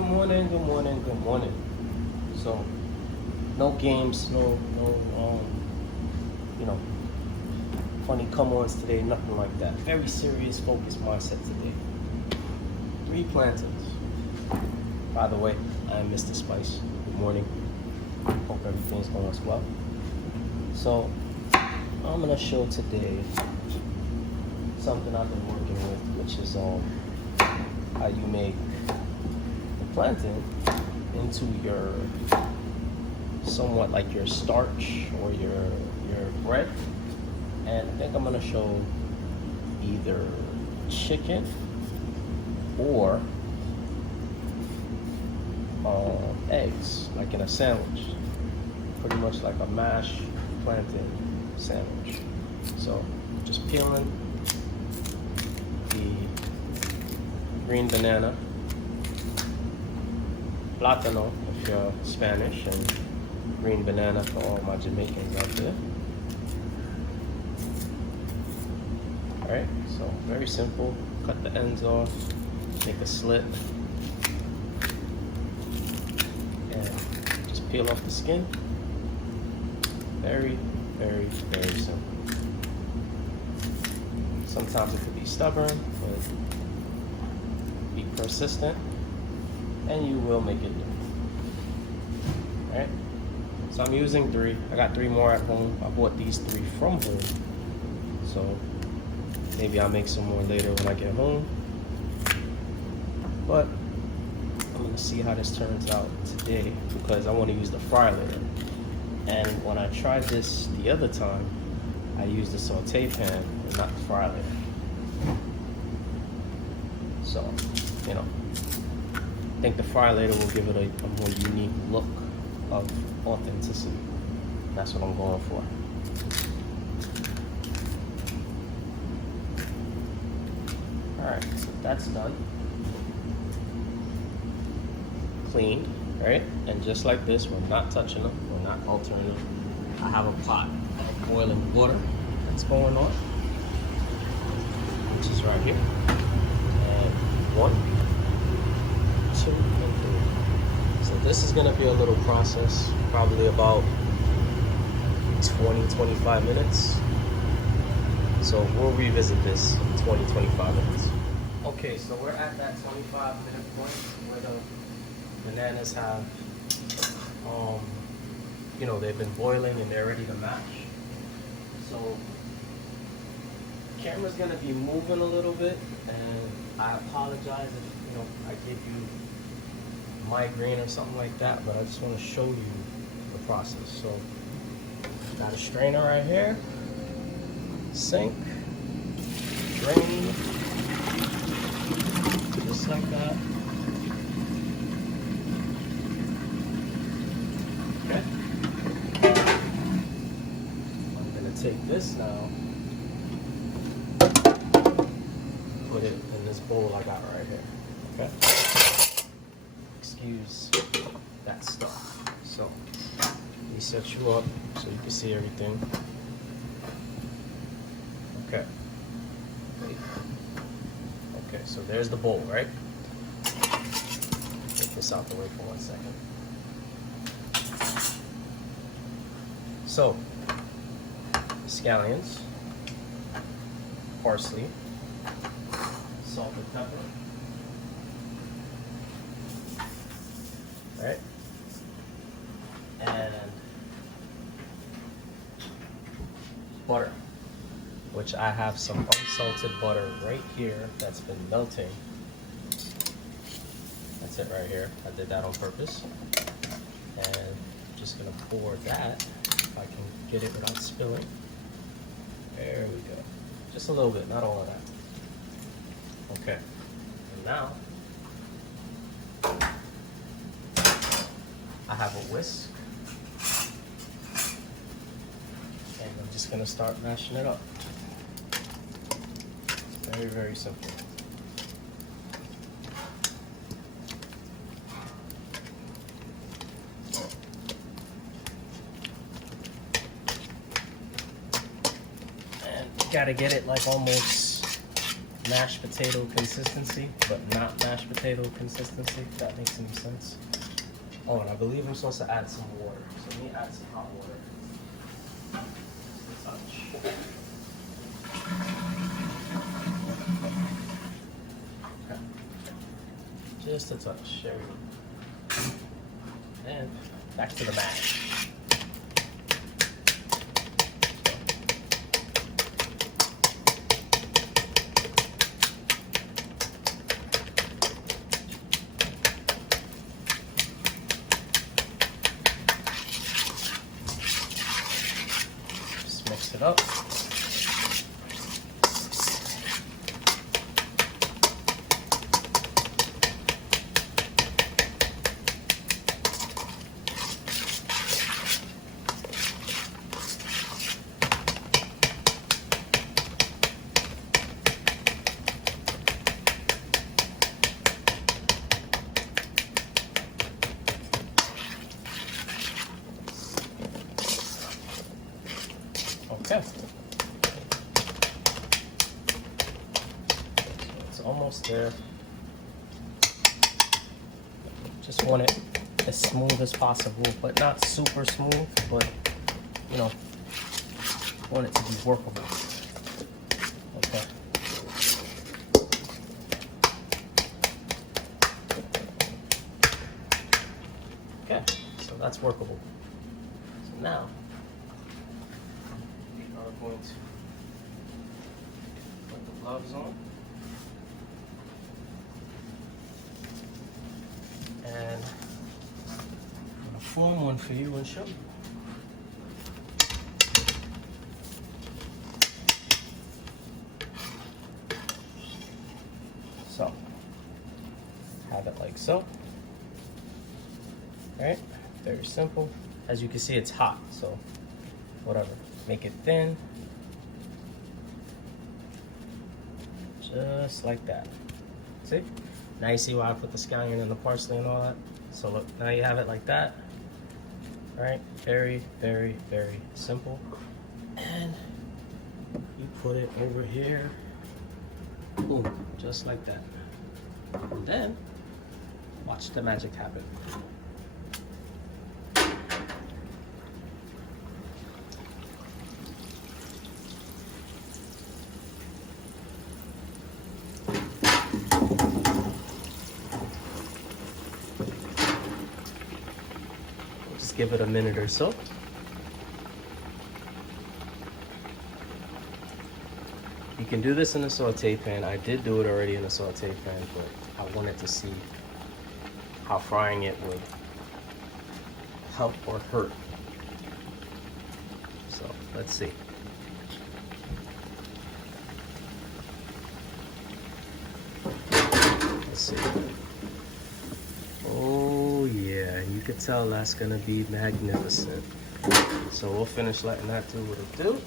good morning, good morning, good morning. So, no games, no, you know, funny come-ons today, nothing like that. Very serious, focused mindset today. 3 plantains. By the way, I am Mr. Spice. Good morning. Hope everything's going well. So, I'm gonna show today something I've been working with, which is how you make the plantain into your somewhat like your starch or your bread. And I think I'm gonna show either chicken or eggs, like in a sandwich, pretty much like a mashed plantain sandwich. So just peeling the green banana, plátano if you're Spanish, and green banana for all my Jamaicans out there. Alright, so very simple. Cut the ends off, make a slit, and just peel off the skin. Very, very, very simple. Sometimes it could be stubborn, but be persistent, and you will make it do. Alright? So I'm using 3. I got 3 more at home. I bought these 3 from home. So maybe I'll make some more later when I get home. But I'm gonna see how this turns out today because I want to use the fryer later. And when I tried this the other time, I used the saute pan and not the fryer later. So, you know, I think the fryer later will give it a more unique look of authenticity. That's what I'm going for. Alright, so that's done. Cleaned, right? And just like this, we're not touching them, we're not altering them. I have a pot of boiling water that's going on, which is right here. And 1, 2, and 3. So this is gonna be a little process, probably about 20-25 minutes. So we'll revisit this in 20-25 minutes. Okay, so we're at that 25-minute point where the bananas have, you know, they've been boiling and they're ready to mash. So the camera's gonna be moving a little bit, and I apologize if, you know, I give you migraine or something like that, but I just want to show you the process. So got a strainer right here, sink, drain, just like that. Okay. I'm gonna take this now, put it in this bowl I got right here. Okay. Excuse that stuff. So let me set you up so you can see everything. Okay. Okay, so there's the bowl, right? Take this out the way for 1 second. So, scallions, parsley, salt and pepper. Right? And butter, which I have some unsalted butter right here that's been melting. That's it right here. I did that on purpose. And I'm just gonna pour that, if I can get it without spilling. There we go. Just a little bit, not all of that. Okay. And now I have a whisk, and I'm just gonna start mashing it up. It's very, very simple. And you gotta get it like almost mashed potato consistency, but not mashed potato consistency, if that makes any sense. Oh, and I believe I'm supposed to add some water. So let me add some hot water. Just a touch. Okay. Just a touch. There we go. And back to the mash. Mix it up. Okay. So it's almost there. Just want it as smooth as possible, but not super smooth, but you know, want it to be workable. Okay. Okay, so that's workable. So now we're going to put the gloves on. And I'm going to form one for you and show you. So, have it like so. Right? Very simple. As you can see, it's hot, so whatever. Make it thin. Just like that. See? Now you see why I put the scallion and the parsley and all that? So look, now you have it like that. Right? Very, very, very simple. And you put it over here. Boom. Just like that. And then, watch the magic happen. Just give it a minute or so. You can do this in a saute pan. I did do it already in a saute pan, but I wanted to see how frying it would help or hurt. So let's see. Let's see. Oh yeah, you could tell that's gonna be magnificent. So we'll finish letting that do what it do.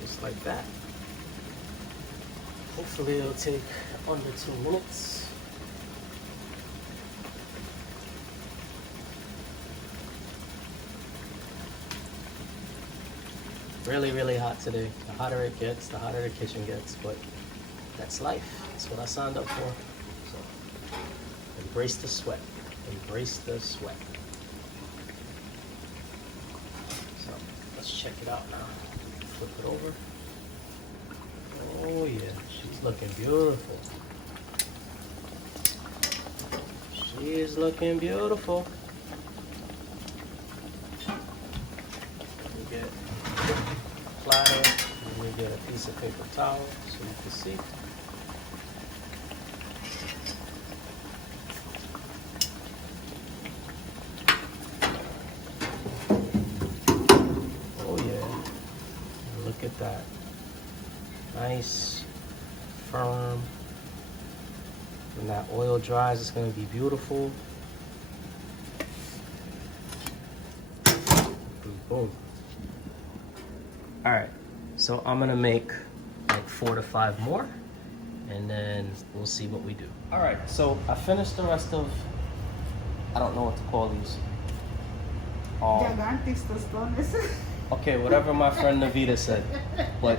Just like that. Hopefully it'll take under 2 minutes. Really, really hot today. The hotter it gets, the hotter the kitchen gets, but that's life. That's what I signed up for. So embrace the sweat. Embrace the sweat. So let's check it out now. Flip it over. Oh yeah, she's looking beautiful. She is looking beautiful. You get a platter, and you get a piece of paper towel so you can see. Oh yeah, look at that. Nice, firm. When that oil dries, it's gonna be beautiful. Boom. All right, so I'm gonna make like 4 to 5 more, and then we'll see what we do. All right, so I finished the rest of, I don't know what to call these. Gigantes tostones. Okay, whatever my friend Navita said, but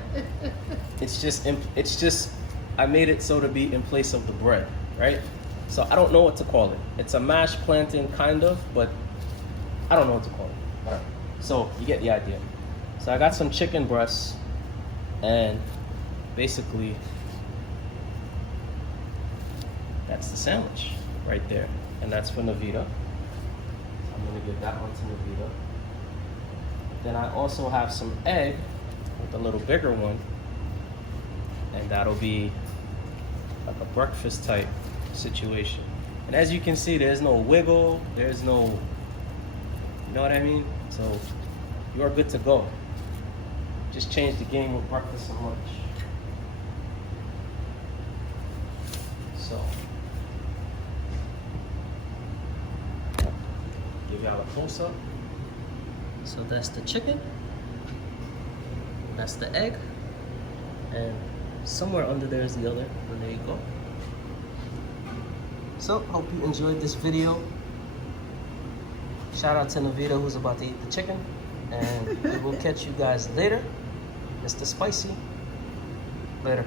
it's just I made it so to be in place of the bread, right? So I don't know what to call it. It's a mashed plantain kind of, but I don't know what to call it. All right. So you get the idea. So I got some chicken breasts, and basically that's the sandwich right there, and that's for Navita. I'm gonna give that one to Navita. Then I also have some egg with a little bigger one, and that'll be like a breakfast type situation. And as you can see, there's no wiggle, there's no, you know what I mean? So you're good to go. Just change the game with breakfast and lunch. So, give y'all a close up. So that's the chicken, that's the egg, and somewhere under there is the other, and there you go. So, hope you enjoyed this video. Shout out to Navita who's about to eat the chicken, and we will catch you guys later. Mr. Spicy, later.